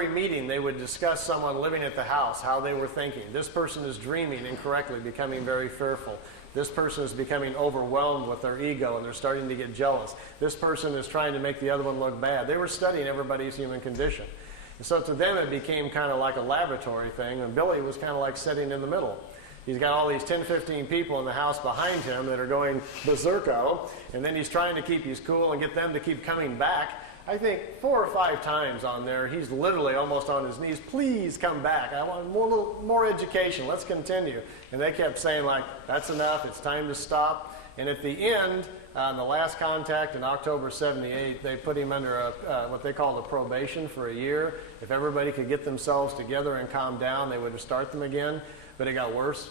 every meeting they would discuss someone living at the house, how they were thinking. This person is dreaming incorrectly, becoming very fearful. This person is becoming overwhelmed with their ego and they're starting to get jealous. This person is trying to make the other one look bad. They were studying everybody's human condition. And so to them it became kind of like a laboratory thing, and Billy was kind of like sitting in the middle. He's got all these 10, 15 people in the house behind him that are going berserko, and then he's trying to keep his cool and get them to keep coming back. I think 4 or 5 times on there, he's literally almost on his knees. Please come back. I want more education. Let's continue. And they kept saying, like, that's enough. It's time to stop. And at the end, the last contact in October 78, they put him under what they called a probation for a year. If everybody could get themselves together and calm down, they would start them again. But it got worse.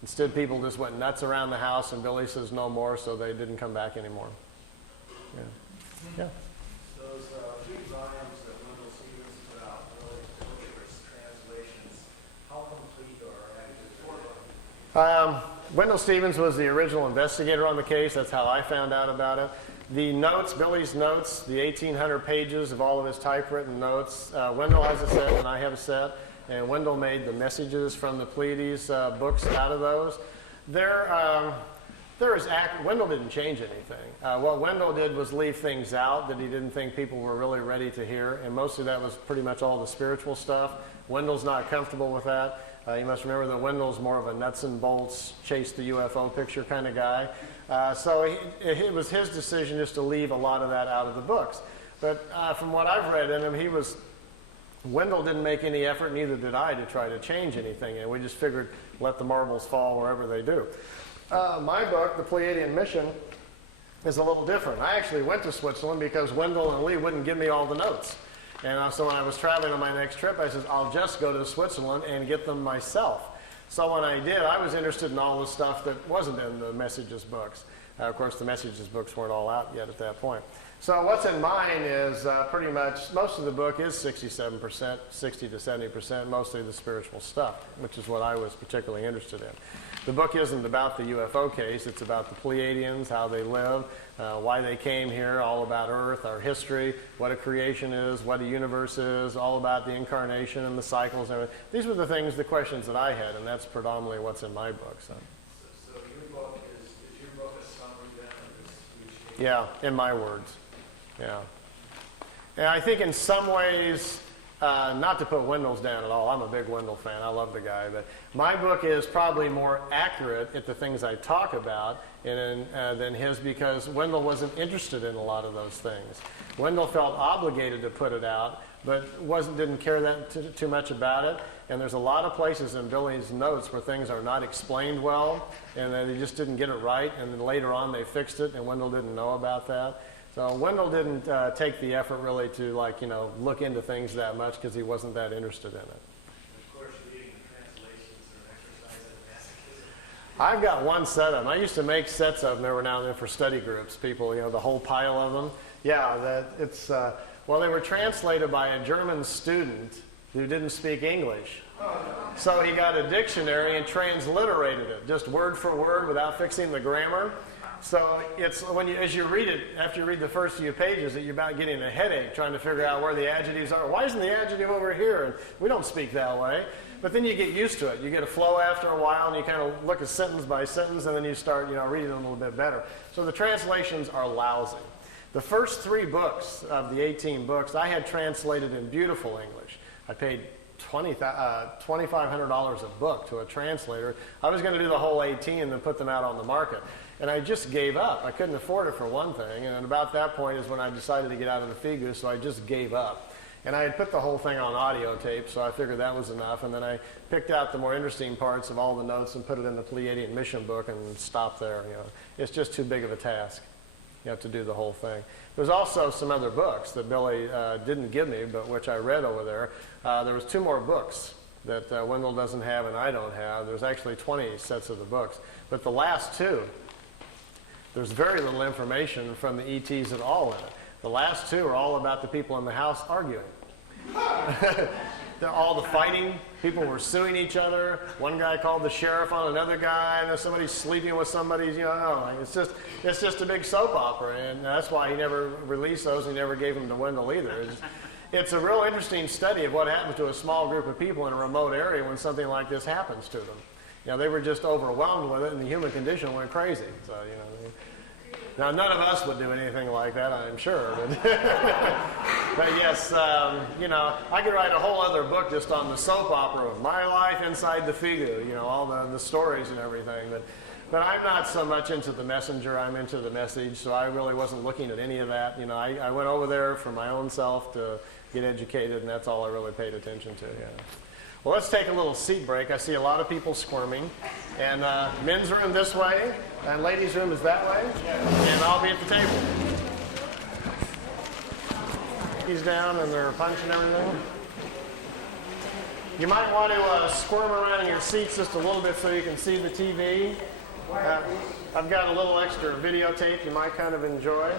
Instead, people just went nuts around the house, and Billy says no more, so they didn't come back anymore. Yeah. Yeah. Those 3 volumes that Wendell Stevens put out, really rigorous translations, how complete or accurate were they? Wendell Stevens was the original investigator on the case. That's how I found out about it. The notes, Billy's notes, the 1,800 pages of all of his typewritten notes, Wendell has a set and I have a set. And Wendell made the messages from the Pleiades books out of those. Wendell didn't change anything. What Wendell did was leave things out that he didn't think people were really ready to hear, and mostly that was pretty much all the spiritual stuff. Wendell's not comfortable with that. You must remember that Wendell's more of a nuts and bolts, chase the UFO picture kind of guy. So it was his decision just to leave a lot of that out of the books. But from what I've read in him, Wendell didn't make any effort, neither did I, to try to change anything. And we just figured, let the marbles fall wherever they do. My book, The Pleiadian Mission, is a little different. I actually went to Switzerland because Wendell and Lee wouldn't give me all the notes. And so when I was traveling on my next trip, I said, I'll just go to Switzerland and get them myself. So when I did, I was interested in all the stuff that wasn't in the Messages books. Of course, the Messages books weren't all out yet at that point. So what's in mine is pretty much, most of the book is 67%, 60 to 70%, mostly the spiritual stuff, which is what I was particularly interested in. The book isn't about the UFO case. It's about the Pleiadians, how they live, why they came here, all about Earth, our history, what a creation is, what a universe is, all about the incarnation and the cycles. And everything. These were the things, the questions that I had, and that's predominantly what's in my book. So your book is your book a summary then of this huge case? Yeah, in my words. Yeah. And I think in some ways, not to put Wendell's down at all, I'm a big Wendell fan, I love the guy, but my book is probably more accurate at the things I talk about than his, because Wendell wasn't interested in a lot of those things. Wendell felt obligated to put it out, but didn't care that too much about it. And there's a lot of places in Billy's notes where things are not explained well, and then they just didn't get it right, and then later on they fixed it, and Wendell didn't know about that. So Wendell didn't take the effort really to look into things that much because he wasn't that interested in it. Of course, reading the translations are an exercise in masochism. I've got one set of them. I used to make sets of them every now and then for study groups. People, the whole pile of them. Yeah, they were translated by a German student who didn't speak English. So he got a dictionary and transliterated it, just word for word without fixing the grammar. So it's as you read it, after you read the first few pages, that you're about getting a headache trying to figure out where the adjectives are. Why isn't the adjective over here? And we don't speak that way. But then you get used to it. You get a flow after a while, and you kind of look at sentence by sentence, and then you start reading them a little bit better. So the translations are lousy. The first 3 books of the 18 books I had translated in beautiful English. I paid $2,500 a book to a translator. I was going to do the whole 18 and then put them out on the market. And I just gave up. I couldn't afford it for one thing. And about that point is when I decided to get out of the Figu, so I just gave up. And I had put the whole thing on audio tape, so I figured that was enough. And then I picked out the more interesting parts of all the notes and put it in the Pleiadian Mission book and stopped there. It's just too big of a task, to do the whole thing. There's also some other books that Billy didn't give me, but which I read over there. There was 2 more books that Wendell doesn't have and I don't have. There's actually 20 sets of the books. But the last 2, there's very little information from the ETs at all in it. The last 2 are all about the people in the house arguing. All the fighting, people were suing each other. One guy called the sheriff on another guy, and then somebody's sleeping with somebody. It's just a big soap opera, and that's why he never released those. He never gave them to Wendell either. it's a real interesting study of what happens to a small group of people in a remote area when something like this happens to them. They were just overwhelmed with it, and the human condition went crazy. So, now none of us would do anything like that, I'm sure. But, but yes, I could write a whole other book just on the soap opera of my life inside the Figu, all the stories and everything. But I'm not so much into the messenger, I'm into the message, so I really wasn't looking at any of that. I went over there for my own self to get educated, and that's all I really paid attention to. Well, let's take a little seat break. I see a lot of people squirming. And men's room this way, and ladies' room is that way, and I'll be at the table. He's down, and they're punching everything. You might want to squirm around in your seats just a little bit so you can see the TV. I've got a little extra videotape you might kind of enjoy.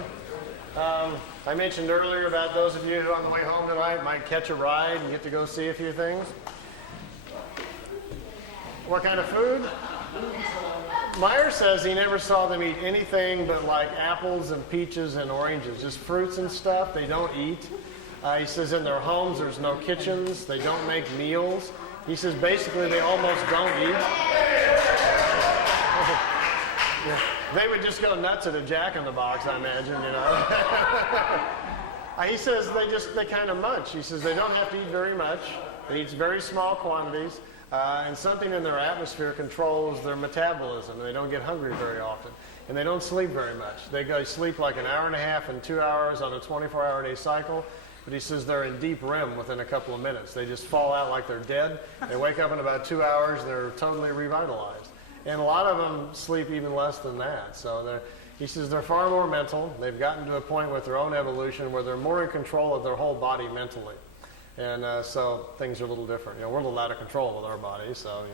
I mentioned earlier about those of you who on the way home tonight might catch a ride and get to go see a few things. What kind of food? Meier says he never saw them eat anything but like apples and peaches and oranges, just fruits and stuff. They don't eat. He says in their homes there's no kitchens. They don't make meals. He says basically they almost don't eat. They would just go nuts at a Jack-in-the-Box, I imagine, He says they kind of munch. He says they don't have to eat very much. They eat very small quantities. And something in their atmosphere controls their metabolism. They don't get hungry very often. And they don't sleep very much. They sleep like an hour and a half and 2 hours on a 24-hour-a-day cycle. But he says they're in deep REM within a couple of minutes. They just fall out like they're dead. They wake up in about 2 hours. They're totally revitalized. And a lot of them sleep even less than that. So he says they're far more mental. They've gotten to a point with their own evolution where they're more in control of their whole body mentally. And so things are a little different. We're a little out of control with our bodies. So,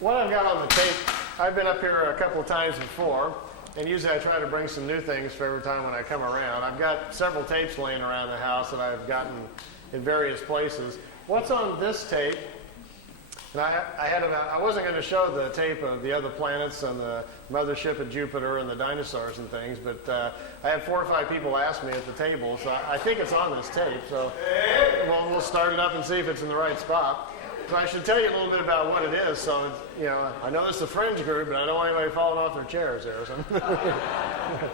what I've got on the tape, I've been up here a couple of times before, and usually I try to bring some new things for every time when I come around. I've got several tapes laying around the house that I've gotten in various places. What's on this tape? And I wasn't going to show the tape of the other planets and the mothership of Jupiter and the dinosaurs and things, but I had 4 or 5 people ask me at the table, so I think it's on this tape. So we'll start it up and see if it's in the right spot. So I should tell you a little bit about what it is. So I know this is a fringe group, but I don't want anybody falling off their chairs there. So.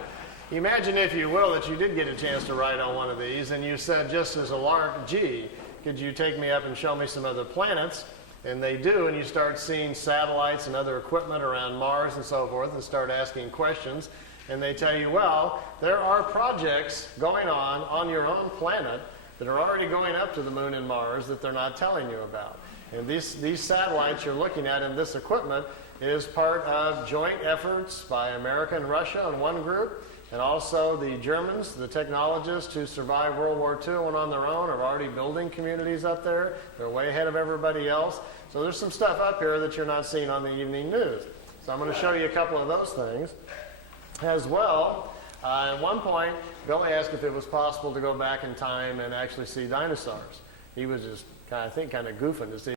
Imagine, if you will, that you did get a chance to ride on one of these, and you said, just as a lark, gee, could you take me up and show me some other planets? And they do, and you start seeing satellites and other equipment around Mars and so forth, and start asking questions. And they tell you, well, there are projects going on your own planet that are already going up to the moon and Mars that they're not telling you about. And these satellites you're looking at and this equipment is part of joint efforts by America and Russia on one group, and also the Germans, the technologists who survived World War II and went on their own, are already building communities up there. They're way ahead of everybody else. So there's some stuff up here that you're not seeing on the evening news. So I'm going to show you a couple of those things. As well, at one point, Billy asked if it was possible to go back in time and actually see dinosaurs. He was just, kind of goofing to see